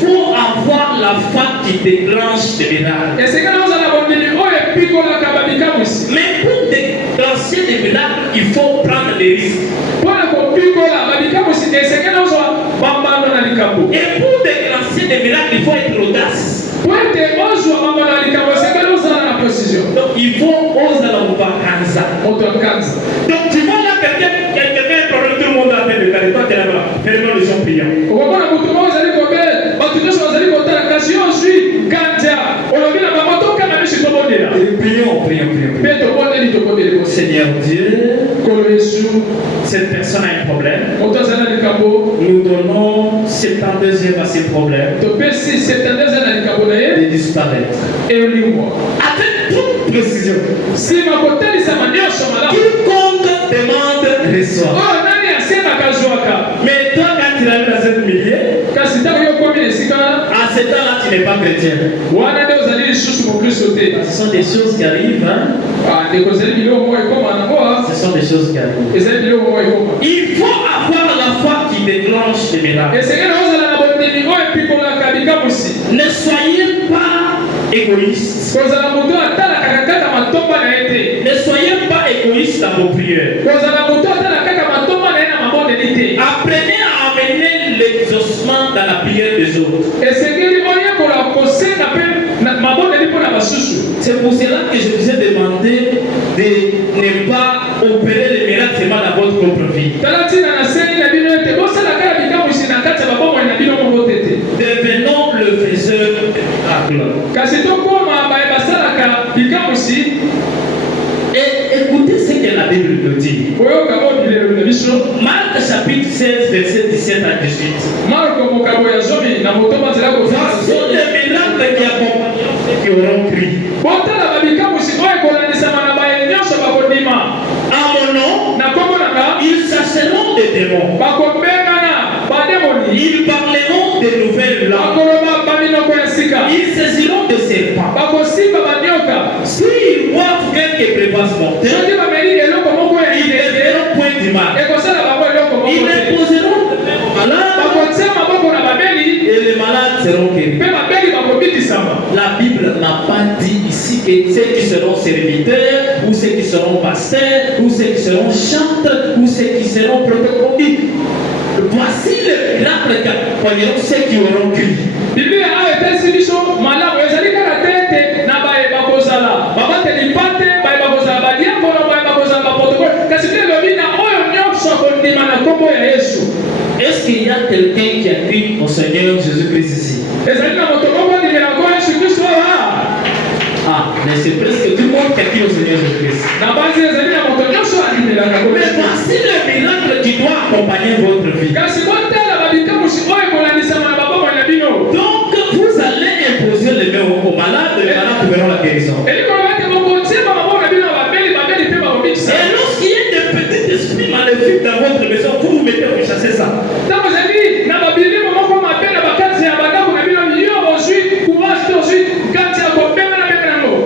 faut avoir la foi qui déclenche des miracles. Esika na ozala bondimi oyo epikolaka babikamwisi. Mais pour déclencher des miracles, il faut prendre des risques. Mpona kopikola babikamwisi esika na ozwa bambano na likambo. Et pour déclencher des miracles, il faut être audace. Po ete ozwa bambano na likambo esika na ozala na précision. Donc il faut oser la mubakanza. Moto ya kanza. Donc tu vois là quelqu'un a un problème, tout le monde a fait le carré. Toi tu es là-bas, fais-le le son priant. Okomona moto moko ezali kobele bato nyonso bazali kotala kasi yo ozwi ganja olobi na bango tokanga miso tobondela. Prions. Mpe tobondeli tobondeli kosi. Seigneur Dieu, Nkolo Yesu cette personne a un problème. moto azali na likambo Nous donnons 72 heures à ces problèmes topesi 72 na likambo na de ye disparaître. elingwa Avec toute précision. nsima kotelisama nyonso malamu. Quiconque demande reçoit. Oyo nani asengaka azwaka. Mais toi, quand tu arrives dans cette milieu, Kasi ntango yo komi na esika à ce temps-là, tu n'es pas chrétien. wana nde ozali lisusu mokristo te. Ce sont des choses qui arrivent. Hein? Ndeko ezali biloko moko ekoma nango Ce sont des choses qui arrivent. ezali biloko moko ekoma. Il faut avoir la foi qui déclenche les miracles. esengeli na ozala na bondimi oyo epikolaka bikamwisi. Ne soyez pas égoïstes. Kozala moto atalaka kaka matomba na ye te. Ne soyez pas égoïstes dans vos prières. Kozala moto atalaka kaka matomba na ye na mabonde Apprenez à amener l'exaucement dans la prière des autres. C'est pour cela que je vous ai demandé de ne pas opérer les miracles seulement dans votre propre vie. Devenons le faiseur de miracles. Et écoutez ce que la Bible nous dit. Marc chapitre 16, verset 17 à 18. Voici les miracles qui accompagneront ceux qui auront crié. À mon nom, ils chasseront des démons. Ils parleront de nouvelles langues. Ils saisiront des serpents. S'ils boivent quelques breuvages mortelles, ils ne verront point du mal. Ils imposeront de mains aux malades et les malades seront guéris. La Bible n'a pas dit ici que ceux qui seront serviteurs, ou ceux qui seront pasteurs, ou ceux qui seront chanteurs, ou ceux qui seront prophètes. Voici le miracle qu'accompagneront ceux qui auront crié. Est-ce qu'il y a quelqu'un qui a crié au Seigneur Jésus-Christ ici? Ah, mais c'est presque tout le monde qui a crié au Seigneur Jésus-Christ. Mais voici le miracle qui doit accompagner votre vie. Donc vous allez imposer les mains aux malades, les malades verront la guérison. Et lorsqu'il y a des petits esprits maléfiques dans votre maison, vous vous mettez à chasser ça.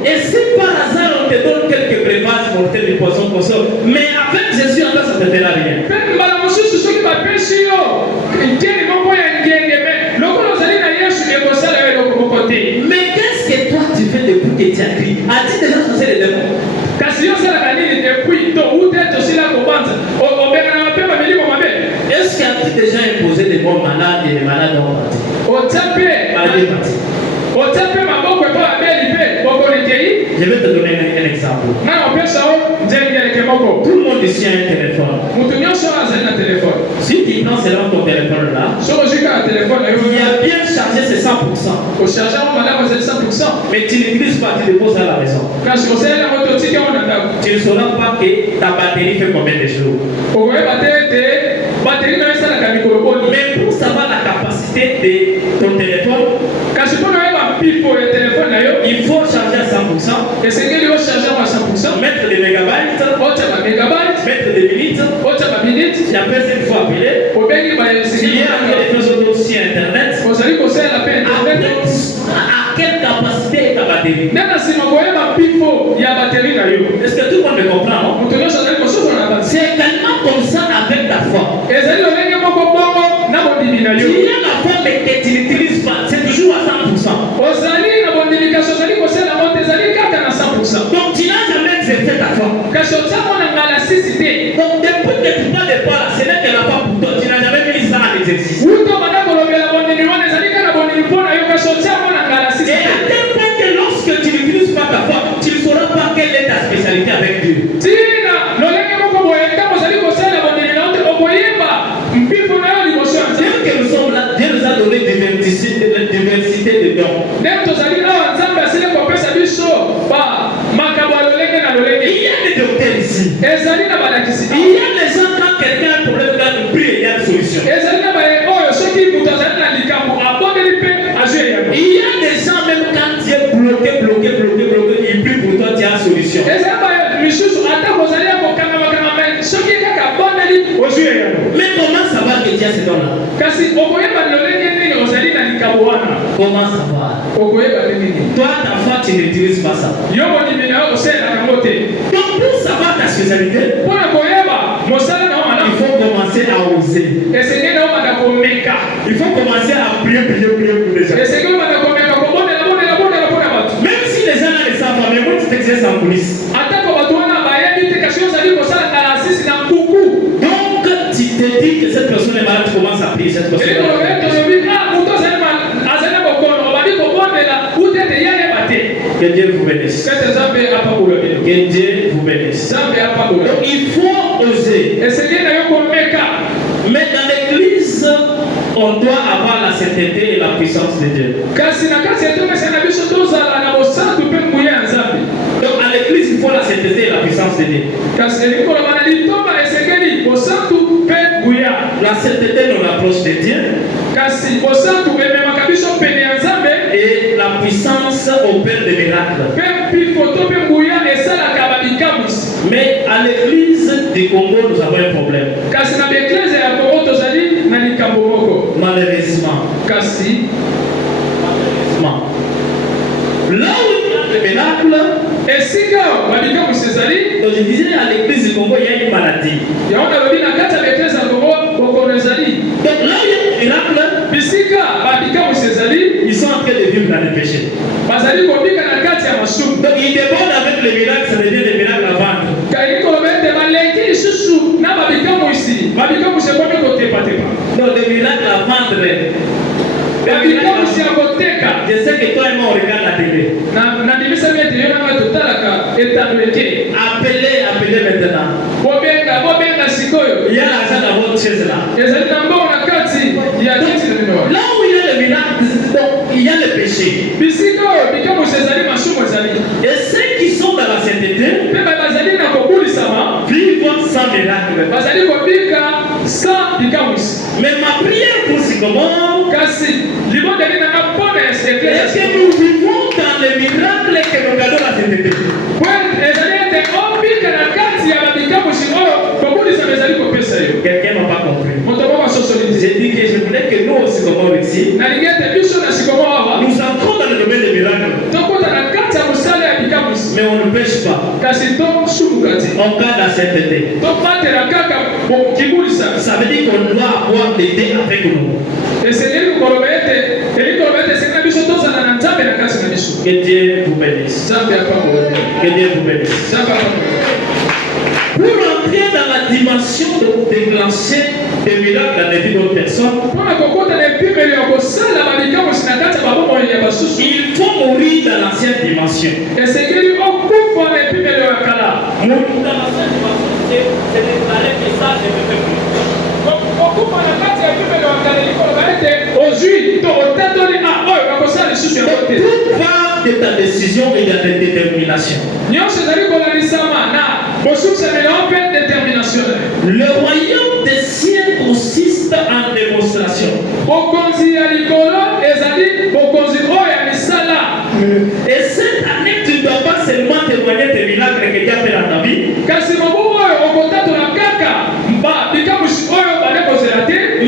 Et si par hasard on te donne quelques breuvages mortels de poisson comme ça, mais avec Jésus en toi, ça ne te fera rien. Mais qu'est-ce que toi tu fais depuis que tu as crié? As-tu déjà chassé les démons? Est-ce que tu as déjà imposé des bons malades et les malades ont parti? Je vais te donner un exemple. Tout le monde ici a un téléphone. Si tu prends seulement ton téléphone là, il a bien chargé ses 100%. Mais tu n'utilises pas, tu le poses à la maison. Tu ne sauras pas que ta batterie fait combien de jours. Mais pour savoir la capacité de ton téléphone, il faut charger à 100%, mettre des mégabytes, mettre des minutes, et après il faut appeler. S'il y a des choses aussi internet, à quelle capacité est ta batterie? Est-ce que tout le monde me comprend, non? C'est également comme ça avec ta foi. Il y a la foi mais que tu n'utilises pas, c'est toujours à 100%. Donc tu n'as jamais exercé ta foi. Donc depuis que tu parles de foi, ce n'est que la foi pour toi, tu n'as jamais mis ça en exercice. Et à tel point que lorsque tu n'utilises pas ta foi, tu ne sauras pas quelle est ta spécialité avec Dieu. Que nous sommes là, Dieu nous a donné diversité de dons. Il y a des docteurs ici. Il y a des gens quand quelqu'un a un problème, quand il prie, il y a une solution. Il y a des gens même quand tu es bloqué, il prie pour toi, tu as une solution. Mais comment savoir que Dieu a ce don-là? Comment savoir? Toi, ta foi, tu n'utilises pas ça. Donc, pour savoir ta spécialité, il faut commencer à oser. Il faut commencer à prier pour les gens. Même si les gens ne savent pas, mais moi, tu t'exerces en coulisses. Donc, tu te dis que cette personne est malade, tu commences à prier cette personne. Que Dieu vous bénisse. Que Dieu vous bénisse. Donc il faut oser. Mais dans l'église, on doit avoir la sainteté et la puissance de Dieu. Donc à l'église, il faut la sainteté et la puissance de Dieu. La sainteté nous rapproche de Dieu. Et la puissance opère des miracles. Mais à l'église du Congo, nous avons un problème. Malheureusement. Là où il y a des miracles, donc je disais à l'église du Congo, il y a une maladie. Donc là où il y a des miracles, ils sont en train de vivre dans le péché. Donc ils débordent avec les miracles, ça devient des miracles à vendre. Donc des miracles à vendre. Je sais que toi et moi on regarde la télé. Appelez maintenant. Il y a l'argent dans votre chaise là. Là où il y a le miracle, il y a le péché. Et ceux qui sont dans la sainteté vivent sans miracle. Mais ma prière pour Sycomore, c'est que nous vivons dans le miracle que nous gardons la sainteté. Quelqu'un n'a pas compris. J'ai dit que je voulais que nous, au Sycomore ici, nous entrons dans le domaine des miracles. Mais on ne pêche pas. On garde la sainteté. Ça veut dire qu'on doit avoir des dés avec nous. Que Dieu vous bénisse. Que Dieu vous bénisse. Pour entrer dans la dimension de déclencher des miracles dans la vie d'autres personnes, il faut mourir dans l'ancienne dimension. Mourir dans l'ancienne dimension, c'est déclarer que ça, je ne peux plus. Tout part de ta décision et de ta détermination. Le royaume des cieux consiste en démonstration. Et cette année, tu ne dois pas seulement témoigner des miracles que Dieu a fait dans ta vie,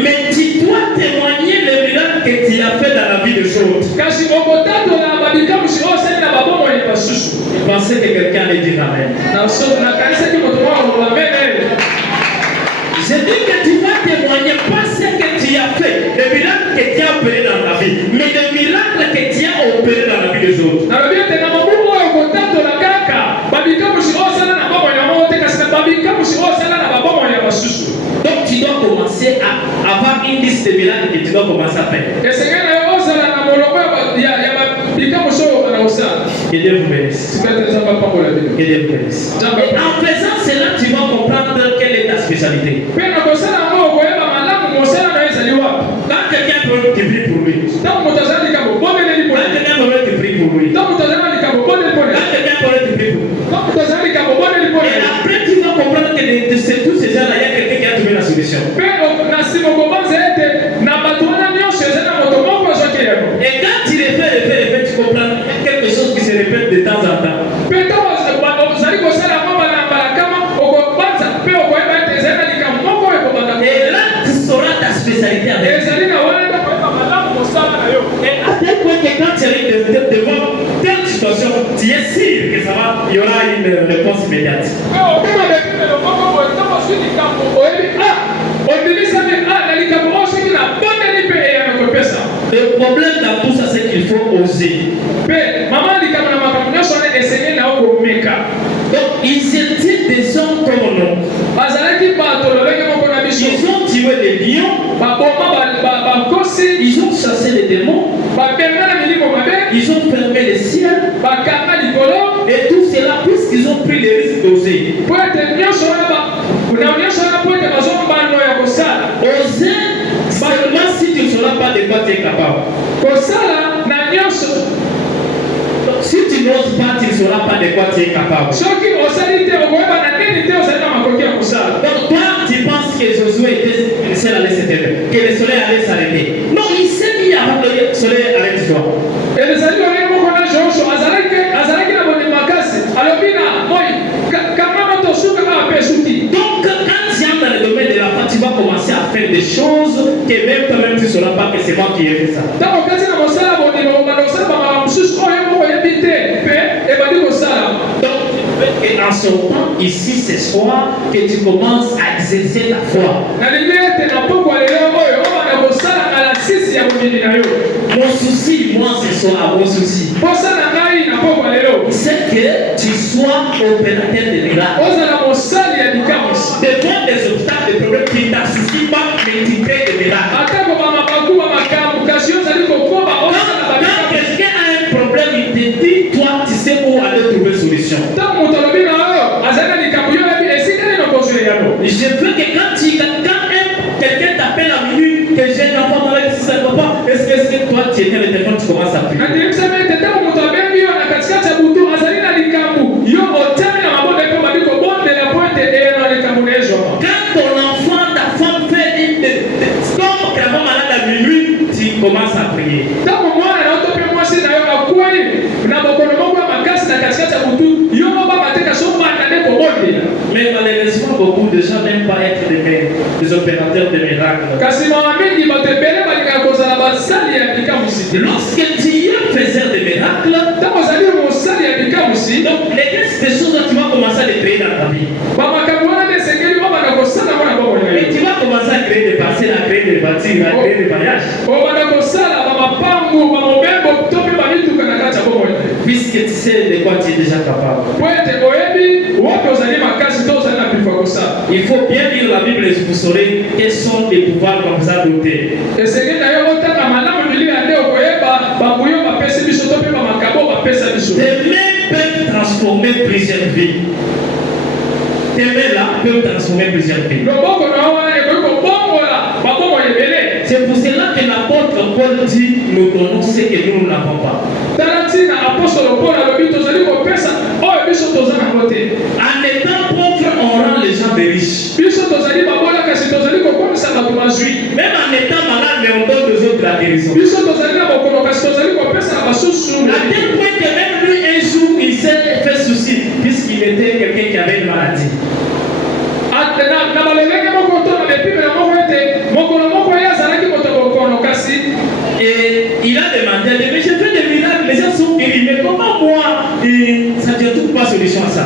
mais tu dois témoigner les miracles que tu as fait dans la vie des autres. Je pensais que quelqu'un allait dire amen. Je dis que tu vas témoigner pas ce que tu as fait, les miracles que tu as opérés dans ta vie, mais les miracles que tu as opérés dans la vie des autres. Donc tu dois commencer à avoir une liste de miracles que tu dois commencer à faire. Que Dieu vous bénisse. Que Dieu vous bénisse. Et en faisant cela, tu vas comprendre quelle est ta spécialité. Quand quelqu'un peut te prier pour lui, quand quelqu'un peut te prier pour lui, quand quelqu'un peut te prier pour lui, et après tu vas comprendre que de tous ces gens-là, il y a quelqu'un qui a trouvé la solution. Et quand tu refais, tu comprends quelque chose qui se répète de temps en temps. Et là, tu sauras ta spécialité avec. Et à tel point que quand tu arrives devant telle situation, tu es sûr que ça va, il y aura une réponse immédiate. Le problème dans tout ça, c'est qu'il faut oser. Donc, ils étaient des hommes comme nous. Ils ont tué des lions, ils ont chassé les démons, ils ont fermé les ciels, et tout cela puisqu'ils ont pris les risques d'oser. Oser, seulement si tu ne sauras pas de quoi tu es capable. Si tu n'oses pas, tu ne sauras pas de quoi tu es capable. Donc toi, tu penses que Josué était le seul à laisser s'éteindre, que le soleil allait s'arrêter. Non, il s'est mis avant que le soleil arrête-toi. Donc quand tu entres dans le domaine de la foi, tu vas commencer à faire des choses que même toi-même tu ne sauras pas que c'est moi qui ai fait ça. Et en sortant ici ce soir, que tu commences à exercer ta foi. Mon souci, moi ce soir, mon souci, c'est que tu sois opérateur de miracles. Devant des obstacles, des problèmes qui ne t'associent pas, mais tu crées des miracles. Quand quelqu'un a un problème, il te dit, toi, tu sais où aller trouver solution. Je veux que quand quelqu'un t'appelle à minuit, que j'ai un enfant dans la vie, ça ne va pas, est-ce que toi, tu éteins le téléphone, tu commences à prier? Quand ton enfant, ta femme fait une tombe, qu'elle va malade à minuit, tu commences à prier. Mais malheureusement, beaucoup de gens n'aiment pas être des opérateurs de miracles. Lorsque tu faisais des miracles, donc les choses tu vas commencer à les créer dans ta vie. Et tu vas commencer à créer des parcelles, à créer des bâtiments, à créer des mariages. Puisque tu sais de quoi tu es déjà capable. Il faut bien lire la Bible et vous saurez quels sont les pouvoirs comme ça dotés. Tes mains peuvent transformer plusieurs vies. Tes mains là peuvent transformer plusieurs vies. C'est pour cela que l'apôtre Paul dit, nous donnons ce que nous n'avons pas. En étant pauvre, on rend les gens des riches. Même en étant malade, mais on donne aux autres la guérison. À tel point que même lui, un jour, il s'est fait souci, puisqu'il était quelqu'un qui avait une maladie. Et il a demandé, mais je fais des miracles, les gens sont guéris, mais comment moi, ça ne trouve pas solution à ça.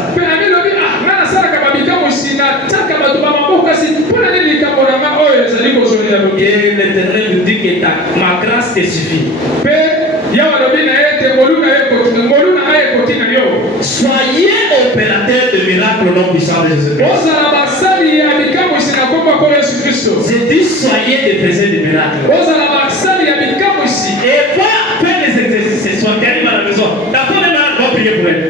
Et l'Éternel nous dit que ma grâce te suffit. Soyez opérateurs de miracles au nom puissant de Jésus-Christ. J'ai dit soyez des faiseurs de miracles. Et va faire les exercices. Soit qui arrive à la maison. D'abord les malades vont prier pour elle.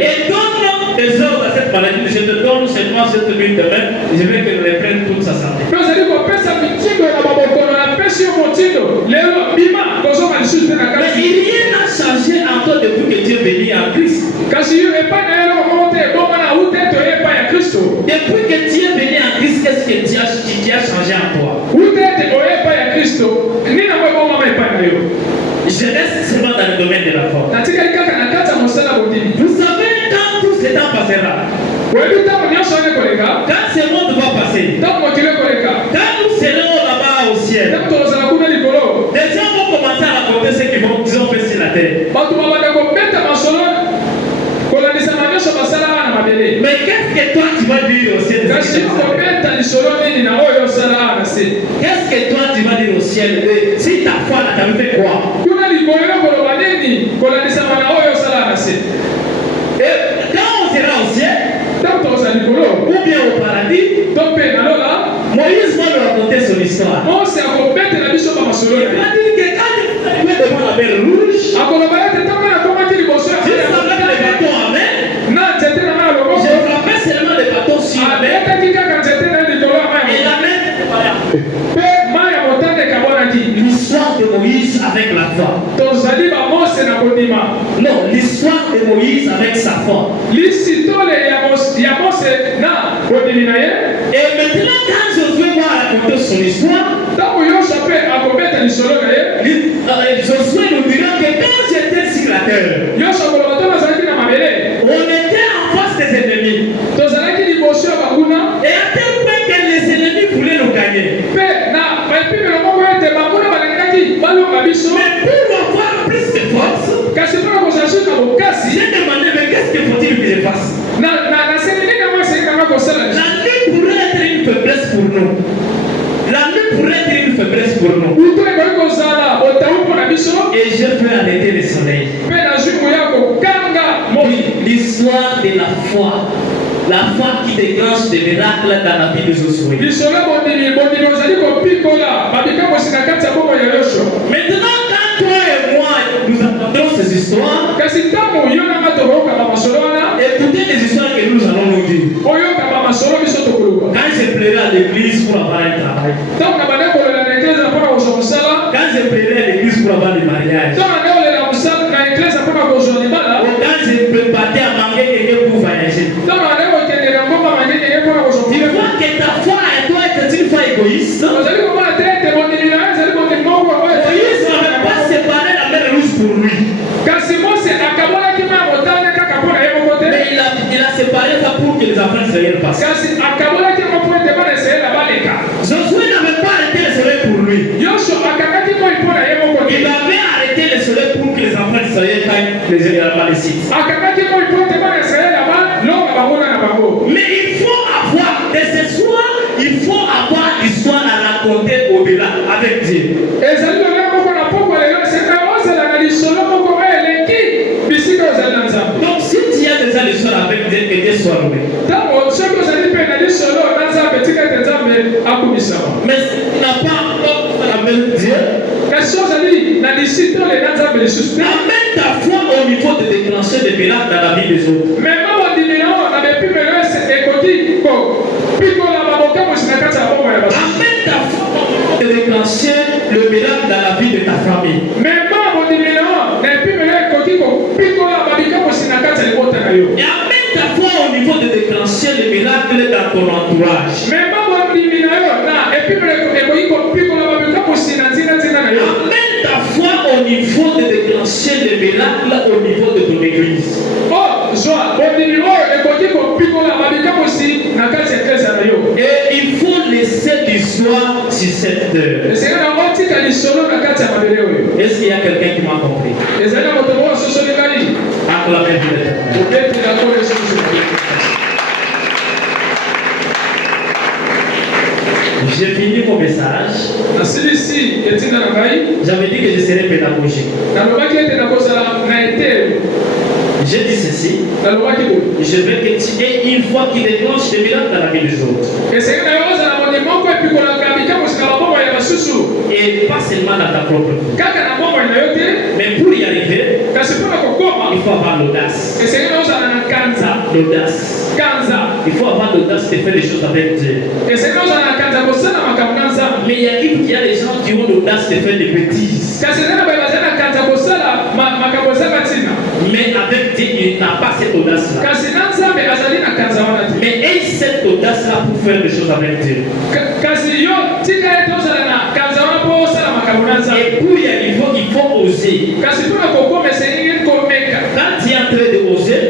Et donne des ordres à cette maladie. Je te donne seulement cette nuit demain. Je veux qu'elle reprenne toute sa santé. Mais rien n'a changé en toi depuis que tu es venu en Christ. Depuis que tu es venu en Christ, qu'est-ce que tu as changé en toi? Je reste seulement dans le domaine de la foi. Vous savez, quand tout ce temps passera, quand ce monde va passer, quand nous serons là-bas au ciel, les gens vont commencer à raconter ce qu'ils ont fait sur la terre. Mais qu'est-ce que toi tu vas dire au ciel? Qu'est-ce que toi tu vas dire au ciel? Si ta foi là, t'avais fait quoi? Et quand on sera au ciel, ou bien au paradis. Moïse va nous raconter son histoire. Il va dire que quand il est arrivé devant la mer Rouge, juste avant que les bateaux amènent, j'ai frappé seulement les bateaux sur la mer et la mer était l'histoire de Moïse avec la foi. Non, l'histoire de Moïse avec sa foi. Et maintenant, quand Josué va raconter son histoire, Josué nous dira que quand j'étais sur la terre, on était en face des ennemis. Et à tel point que les ennemis voulaient nous gagner. Mais pour avoir plus de force, j'ai demandé, mais qu'est-ce qu'il faut-il que je fasse? La nuit pourrait être une faiblesse pour nous. La nuit pourrait être une faiblesse pour nous. Et je peux arrêter le soleil. L'histoire de la foi. La foi qui déclenche des miracles dans la vie de Josué. Maintenant, quand toi et moi nous entendons ces histoires, écoutez les histoires que nous allons nous dire. Quand je plairai à l'église pour avoir un travail, quand je plairai à l'église pour avoir des mariages, quand je préparais à manger quelqu'un pour voyager, tu vois que ta foi doit être une foi égoïste. Moïse n'avait pas séparé la mer Rouge pour lui. Mais il a séparé ça pour que les enfants d'Israël passent. Josué n'avait pas arrêté le soleil pour lui. Il avait arrêté le soleil pour que les enfants d'Israël gagnent les Amalécites. Mais il faut avoir, dès ce soir, il faut avoir l'histoire à raconter au-delà avec Dieu. Donc si tu as déjà l'histoire avec Dieu, que Dieu soit loué. Mais tu n'as pas encore avec Dieu. Amène ta foi au niveau de déclencher des miracles dans la vie des autres. Amène ta foi de déclencher le miracle dans la vie de ta famille. Et amène ta foi au niveau de déclencher le miracle dans ton entourage. Amène ta foi au niveau de déclencher le miracle au niveau de ton église. Et il faut laisser l'histoire sur cette terre. Est-ce qu'il y a quelqu'un qui m'a compris? Acclamez Dieu. J'ai fini mon message. J'avais dit que je serais pédagogique. J'ai dit ceci. Je veux que tu aies une foi qui déclenche des miracles dans la vie des autres. Et pas seulement dans ta propre vie. Mais pour y arriver, il faut avoir l'audace. L'audace. Il faut avoir l'audace de faire les choses avec Dieu. Mais il y a des gens qui ont l'audace de faire des bêtises. Mais avec Dieu, il n'a pas cette audace-là. Mais aie cette audace-là pour faire des choses avec Dieu. Et pour y arriver, il faut oser. Quand tu es en train de oser,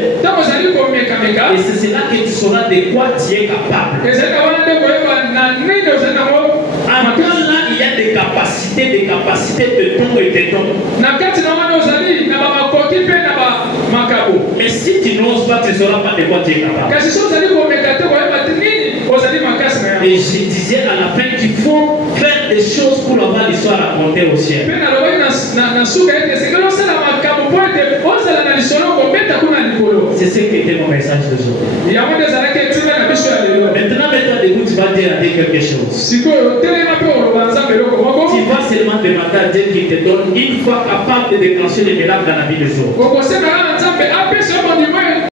et c'est cela que tu sauras de quoi tu es capable. Encore là, il y a des capacités de ton et de ton. Mais si tu n'oses pas, tu ne sauras pas de quoi tu es capable. Et je disais à la fin qu'il faut faire des choses pour avoir l'histoire racontée au ciel. Pe nalobaki na suka ete esengeli osala makambo mpo ete ozala na lisolo kobeta kuna likolo. C'est ce qui était mon message d'aujourd'hui. Yango nde ezalaki etinga na biso ya lelo. Maintenant, mets-toi debout, tu vas dire à Dieu quelque chose. Sikoyo telema mpe oloba nzambe eloko moko. Tu vas seulement demander à Dieu qui te donne une fois capable de déclencher les miracles dans la vie des autres. Okosengaka na nzambe apesa yo mondimo